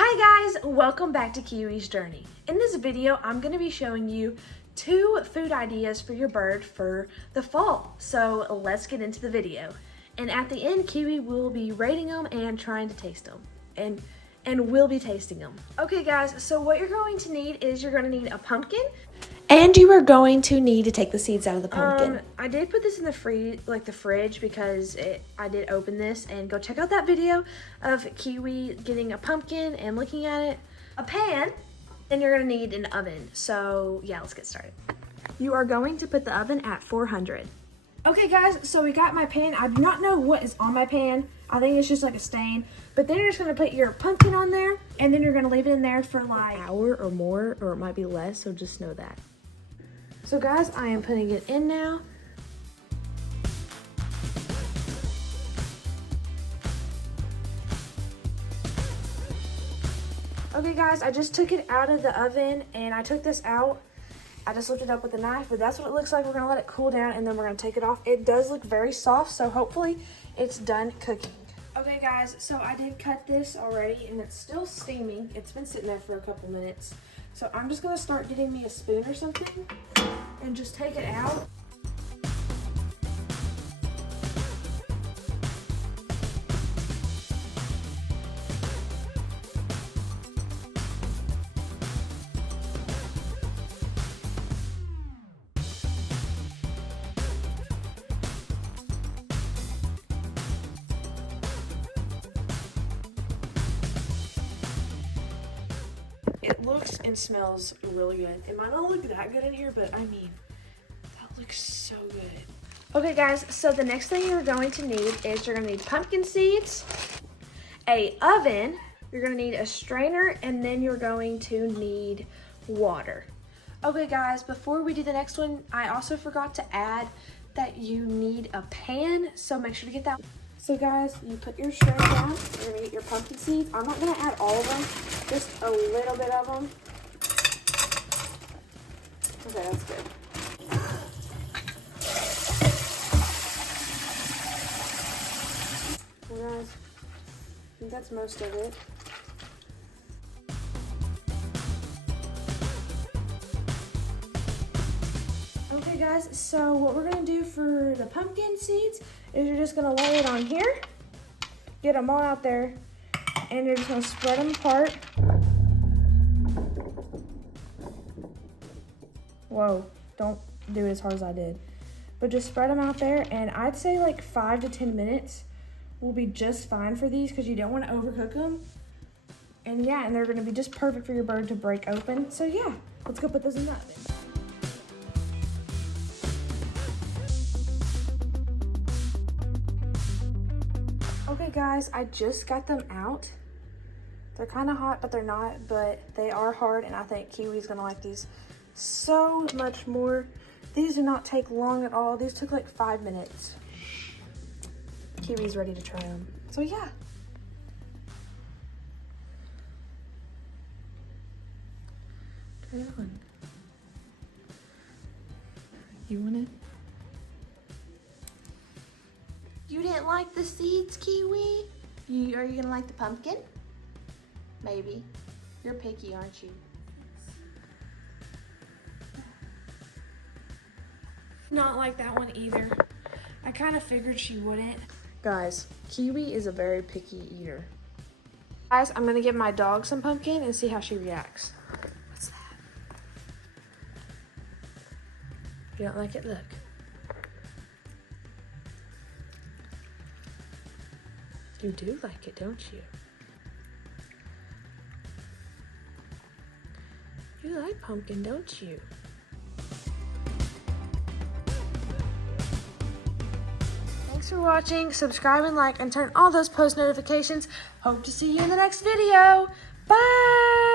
Hi guys, welcome back to Kiwi's Journey. In this video, I'm going to be showing you 2 food ideas for your bird for the fall. So let's get into the video. And at the end, Kiwi will be rating them and trying to taste them. And we'll be tasting them. Okay guys, so what you're going to need is you're going to need a pumpkin. And you are going to need to take the seeds out of the pumpkin. I did put this in the fridge because I did open this, and go check out that video of Kiwi getting a pumpkin and looking at it. A pan, and you're gonna need an oven. So yeah, let's get started. You are going to put the oven at 400. Okay guys, so we got my pan. I do not know what is on my pan. I think it's just like a stain. But then you're just gonna put your pumpkin on there, and then you're gonna leave it in there for like an hour or more, or it might be less, so just know that. So guys, I am putting it in now. Okay guys, I just took it out of the oven, and I took this out. I just lifted it up with a knife, but that's what it looks like. We're gonna let it cool down, and then we're gonna take it off. It does look very soft, so hopefully it's done cooking. Okay guys, so I did cut this already, and it's still steaming. It's been sitting there for a couple minutes. So I'm just gonna start getting me a spoon or something and just take it out. It looks and smells really good. It might not look that good in here, but I mean, that looks so good. Okay guys, so the next thing you're going to need is you're gonna need pumpkin seeds, a oven, you're gonna need a strainer, and then you're going to need water. Okay guys, before we do the next one, I also forgot to add that you need a pan, so make sure to get that. So guys, you put your strainer down, you're gonna get your pumpkin seeds. I'm not gonna add all of them, just a little bit of them. Okay, that's good. Well guys, I think that's most of it. Okay guys, so what we're gonna do for the pumpkin seeds is you're just gonna lay it on here, get them all out there, and you're just gonna spread them apart. Whoa, don't do it as hard as I did. But just spread them out there, and I'd say like 5 to 10 minutes will be just fine for these, because you don't want to overcook them. And yeah, and they're gonna be just perfect for your bird to break open. So yeah, let's go put those in the oven. Okay guys, I just got them out. They're kind of hot, but they're not, but they are hard, and I think Kiwi's gonna like these so much more. These do not take long at all. These took like 5 minutes. Kiwi's ready to try them. So yeah. Try that one. You want it? You didn't like the seeds, Kiwi? Are you gonna like the pumpkin? Maybe. You're picky, aren't you? Not like that one either. I kind of figured she wouldn't. Guys, Kiwi is a very picky eater. Guys, I'm gonna give my dog some pumpkin and see how she reacts. What's that? You don't like it? Look. You do like it, don't you? You like pumpkin, don't you? Thanks for watching. Subscribe and like and turn all those post notifications. Hope to see you in the next video. Bye!